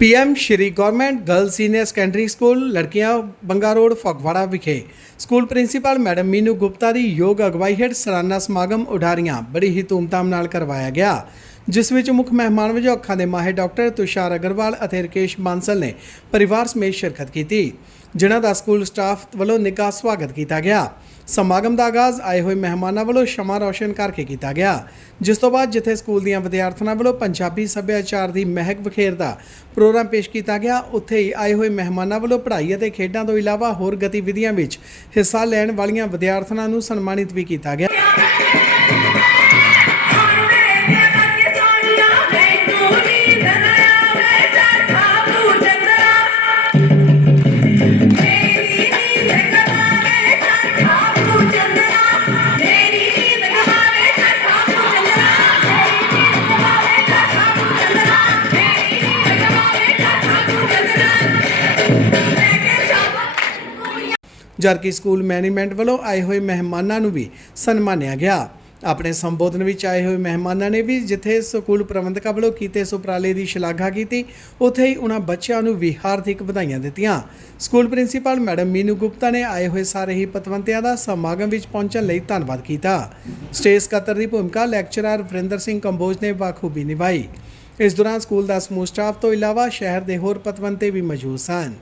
PM Shri government girl senior secondary school, ਲੜਕੀਆਂ Banga road, Phagwara ਵਿਖੇ। School principal madam Meenu Gupta ਦੀ ਯੋਗ ਅਗਵਾਈ ਹੇਠ ਸਾਲਾਨਾ ਸਮਾਗਮ ਉਡਾਰੀਆਂ ਬੜੀ ਹੀ ਧੂਮਧਾਮ ਨਾਲ ਕਰਵਾਇਆ ਗਿਆ, ਜਿਸ ਵਿੱਚ ਮੁੱਖ ਮਹਿਮਾਨ ਵਜੋਂ ਅੱਖਾਂ ਦੇ ਮਾਹਿਰ ਡਾਕਟਰ ਤੁਸ਼ਾਰ ਅਗਰਵਾਲ ਅਤੇ ਰਕੇਸ਼ ਬਾਂਸਲ ਨੇ ਪਰਿਵਾਰ ਸਮੇਤ ਸ਼ਿਰਕਤ ਕੀਤੀ, ਜਿਨ੍ਹਾਂ ਦਾ ਸਕੂਲ ਸਟਾਫ ਵੱਲੋਂ ਨਿੱਘਾ ਸਵਾਗਤ ਕੀਤਾ ਗਿਆ। ਸਮਾਗਮ ਦਾ ਆਗਾਜ਼ ਆਏ ਹੋਏ ਮਹਿਮਾਨਾਂ ਵੱਲੋਂ ਸ਼ਮਾ ਰੌਸ਼ਨ ਕਰਕੇ ਕੀਤਾ ਗਿਆ, ਜਿਸ ਤੋਂ ਬਾਅਦ ਜਿੱਥੇ ਸਕੂਲ ਦੀਆਂ ਵਿਦਿਆਰਥਣਾਂ ਵੱਲੋਂ ਪੰਜਾਬੀ ਸੱਭਿਆਚਾਰ ਦੀ ਮਹਿਕ ਬਖੇਰਦਾ ਪ੍ਰੋਗਰਾਮ ਪੇਸ਼ ਕੀਤਾ ਗਿਆ, ਉੱਥੇ ਹੀ ਆਏ ਹੋਏ ਮਹਿਮਾਨਾਂ ਵੱਲੋਂ ਪੜ੍ਹਾਈ ਅਤੇ ਖੇਡਾਂ ਤੋਂ ਇਲਾਵਾ ਹੋਰ ਗਤੀਵਿਧੀਆਂ ਵਿੱਚ ਹਿੱਸਾ ਲੈਣ ਵਾਲੀਆਂ ਵਿਦਿਆਰਥਣਾਂ ਨੂੰ ਸਨਮਾਨਿਤ ਵੀ ਕੀਤਾ ਗਿਆ। ਜਦਕਿ ਸਕੂਲ ਮੈਨੇਜਮੈਂਟ ਵੱਲੋਂ ਆਏ ਹੋਏ ਮਹਿਮਾਨਾਂ ਨੂੰ ਵੀ ਸਨਮਾਨਿਆ ਗਿਆ। ਆਪਣੇ ਸੰਬੋਧਨ ਵਿੱਚ ਆਏ ਹੋਏ ਮਹਿਮਾਨਾਂ ਨੇ ਵੀ ਜਿੱਥੇ ਸਕੂਲ ਪ੍ਰਬੰਧਕਾਂ ਵੱਲੋਂ ਕੀਤੇ ਸੁਪਰਾਲੇ ਦੀ ਸ਼ਲਾਘਾ ਕੀਤੀ, ਉੱਥੇ ਹੀ ਉਹਨਾਂ ਬੱਚਿਆਂ ਨੂੰ ਵੀ ਹਾਰਦਿਕ ਵਧਾਈਆਂ ਦਿੱਤੀਆਂ। School principal madam Meenu Gupta ਨੇ ਆਏ ਹੋਏ ਸਾਰੇ ਹੀ ਪਤਵੰਤਿਆਂ ਦਾ ਸਮਾਗਮ ਵਿੱਚ ਪਹੁੰਚਣ ਲਈ ਧੰਨਵਾਦ ਕੀਤਾ। ਸਟੇਜ ਸਕੱਤਰ ਦੀ ਭੂਮਿਕਾ ਲੈਕਚਰਰ ਵਰਿੰਦਰ ਸਿੰਘ ਕੰਬੋਜ ਨੇ ਬਾਖੂਬੀ ਨਿਭਾਈ। ਇਸ ਦੌਰਾਨ ਸਕੂਲ ਦਾ ਸਮੂਹ ਸਟਾਫ ਤੋਂ ਇਲਾਵਾ ਸ਼ਹਿਰ ਦੇ ਹੋਰ ਪਤਵੰਤੇ ਵੀ ਮੌਜੂਦ ਸਨ।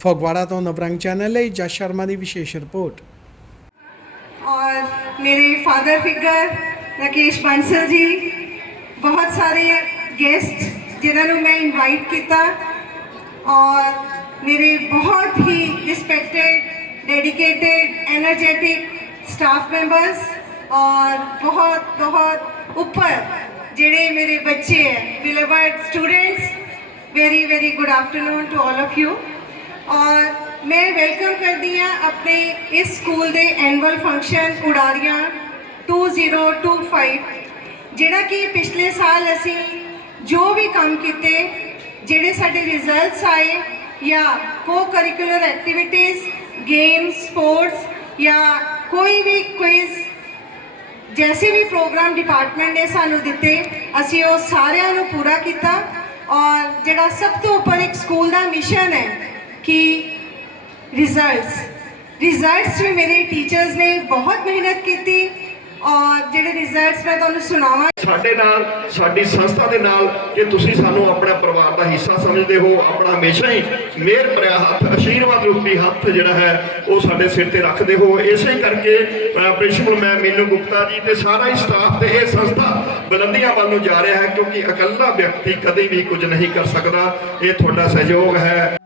ਫਗਵਾੜਾ ਤੋਂ ਨਵਰੰਗ ਚੈਨਲ ਲਈ ਜਸ ਸ਼ਰਮਾ ਦੀ ਵਿਸ਼ੇਸ਼ ਰਿਪੋਰਟ। ਔਰ ਮੇਰੇ ਫਾਦਰ ਫਿਗਰ ਰਕੇਸ਼ ਬਾਂਸਲ ਜੀ, ਬਹੁਤ ਸਾਰੇ ਗੈਸਟ ਜਿਨ੍ਹਾਂ ਨੂੰ ਮੈਂ ਇਨਵਾਈਟ ਕੀਤਾ ਔਰ ਮੇਰੇ ਬਹੁਤ ਹੀ respected dedicated energetic staff members ਔਰ ਬਹੁਤ ਬਹੁਤ ਉੱਪਰ ਜਿਹੜੇ ਮੇਰੇ ਬੱਚੇ ਹੈ beloved students very very good afternoon to all of you ਔਰ ਮੈਂ ਵੈਲਕਮ ਕਰਦੀ ਹਾਂ ਆਪਣੇ ਇਸ ਸਕੂਲ ਦੇ ਐਨੂਅਲ ਫੰਕਸ਼ਨ ਉਡਾਰੀਆਂ 2025 ਜਿਹੜਾ ਕਿ ਪਿਛਲੇ ਸਾਲ ਅਸੀਂ ਜੋ ਵੀ ਕੰਮ ਕੀਤੇ, ਜਿਹੜੇ ਸਾਡੇ ਰਿਜ਼ਲਟਸ ਆਏ ਜਾਂ ਕੋ ਕਰਿਕੂਲਰ ਐਕਟੀਵਿਟੀਜ਼ ਗੇਮਸ ਸਪੋਰਟਸ ਜਾਂ ਕੋਈ ਵੀ ਕੁਇਜ਼ ਜੈਸੇ ਵੀ ਪ੍ਰੋਗਰਾਮ ਡਿਪਾਰਟਮੈਂਟ ਨੇ ਸਾਨੂੰ ਦਿੱਤੇ, ਅਸੀਂ ਉਹ ਸਾਰਿਆਂ ਨੂੰ ਪੂਰਾ ਕੀਤਾ ਔਰ ਜਿਹੜਾ ਸਭ ਤੋਂ ਉੱਪਰ ਇੱਕ ਸਕੂਲ ਦਾ ਮਿਸ਼ਨ ਹੈ ਕਿ ਰਿਜ਼ਲਟਸ ਰਿਜ਼ਲਟਸ ਵੀ ਮੇਰੇ ਟੀਚਰਸ ਨੇ ਬਹੁਤ ਮਿਹਨਤ ਕੀਤੀ ਔਰ ਜਿਹੜੇ ਰਿਜ਼ਲਟਸ ਮੈਂ ਤੁਹਾਨੂੰ ਸੁਣਾਵਾਂ ਸਾਡੇ ਨਾਲ, ਸਾਡੀ ਸੰਸਥਾ ਦੇ ਨਾਲ ਕਿ ਤੁਸੀਂ ਸਾਨੂੰ ਆਪਣੇ ਪਰਿਵਾਰ ਦਾ ਹਿੱਸਾ ਸਮਝਦੇ ਹੋ, ਆਪਣਾ ਹਮੇਸ਼ਾ ਹੀ ਮਿਹਰ ਭਰਿਆ ਹੱਥ ਆਸ਼ੀਰਵਾਦ ਰੂਪੀ ਹੱਥ ਜਿਹੜਾ ਹੈ, ਉਹ ਸਾਡੇ ਸਿਰ ਤੇ ਰੱਖਦੇ ਹੋ। ਇਸੇ ਕਰਕੇ ਪ੍ਰਿੰਸੀਪਲ ਮੈਂ ਮੀਨੂ ਗੁਪਤਾ ਜੀ ਤੇ ਸਾਰਾ ਹੀ ਸਟਾਫ ਤੇ ਇਹ ਸੰਸਥਾ ਬੁਲੰਦੀਆਂ ਵੱਲ ਨੂੰ ਜਾ ਰਿਹਾ ਹੈ, ਕਿਉਂਕਿ ਇਕੱਲਾ ਵਿਅਕਤੀ ਕਦੇ ਵੀ ਕੁਝ ਨਹੀਂ ਕਰ ਸਕਦਾ। ਇਹ ਤੁਹਾਡਾ ਸਹਿਯੋਗ ਹੈ।